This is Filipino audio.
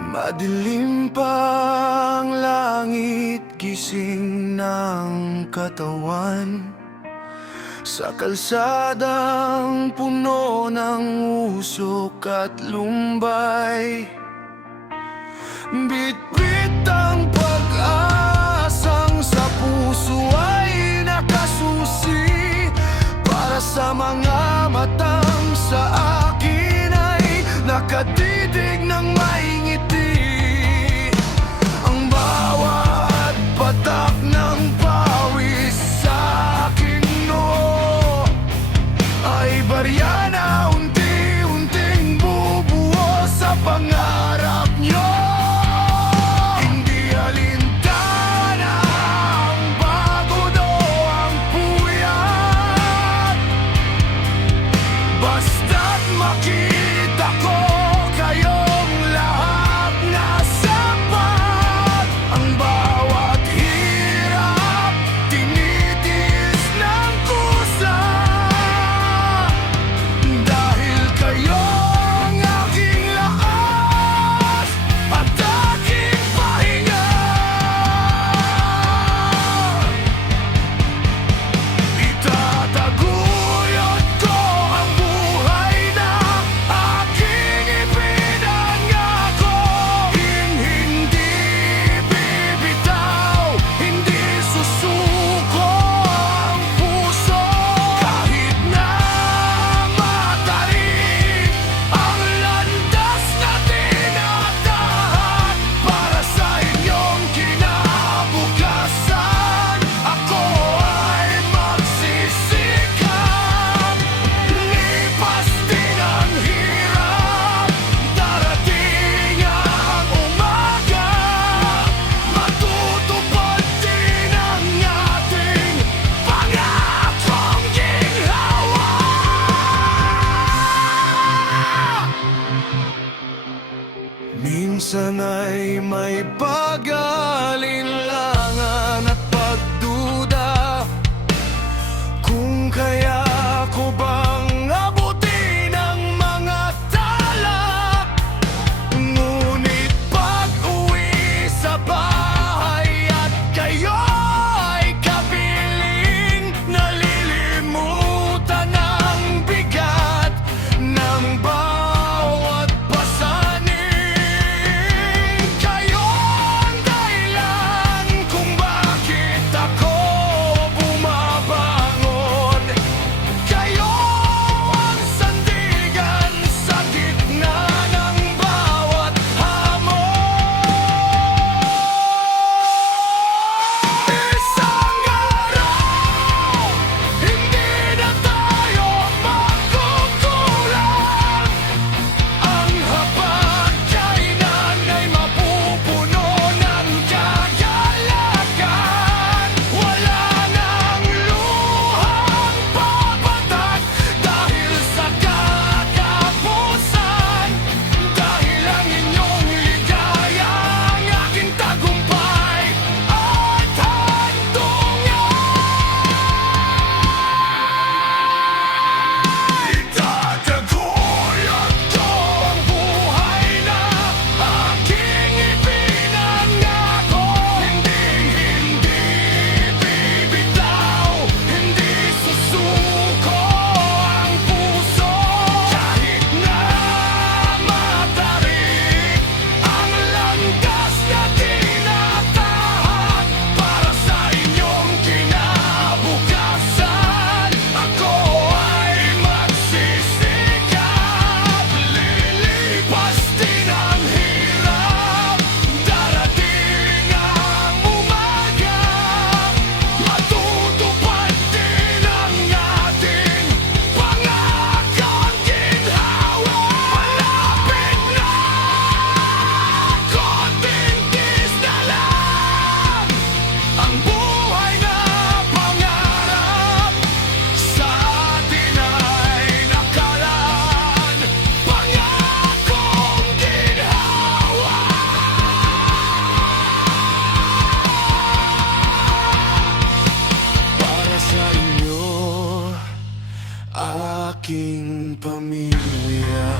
Madilim pa ang langit, gising ng katawan. Sa kalsadang puno ng usok at lumbay, bitbit ang pag-asang sa puso ay nakasusi. Para sa mga matang sa akin ay nakatitig ng may ngiti. Ang bawat patak ng pawis sa aking noo ay barya na unti-unting bubuo sa pangarap nyo. Hindi alintana ang pagod o ang puyat, basta't makita ko kayong lahat na sapat. Ang bawat hirap tinitiis ng kusa, dahil kayo ang aking lakas at aking pahinga. Itataguyod ko ang buhay na aking ipinangako. Hindi bibitaw, hindi susuko ang puso. Kahit na matarik ang landas na tinatahan, para sa inyong kinabukasan ako ay magsisikap. Lipas din ang hirap, darating ang umaga, matutupad din ang ating pangakong ginhawa. Minsan ay may pag-alinlangan at pagduda, kung kaya ko bang abutin ang mga talak. Ngunit pag-uwi sa bahay at kayo ay kapiling, nalilimutan ang bigat ng bawat pasanin. Kayo ang dahilan kung bakit ako bumabangon. Kayo ang sandigan sa gitna ng bawat hamon. Isang araw, hindi na tayo magkukulang. Ang hapagkainan ay mapupuno ng kagalakan. Wala nang luhang papatak dahil sa katapusan. Dahil ang inyong ligaya ang aking tagumpay at handungan. Itataguyod ko ang buhay na aking ipinangako. Hindi bibitaw, hindi susuko ang puso. Kahit na matarik ang landas na tinatahan, para sa inyong kinabukasan ako ay magsisikap. Lilipas din ang hirap, darating ang umaga, matutupad din ang ating pangakong ginhawa. Malapit na, konting tiis na lang, ang buhay na pangarap sa atin ay nakalaan. Pangakong ginhawa. Para sa inyo, aking pamilya.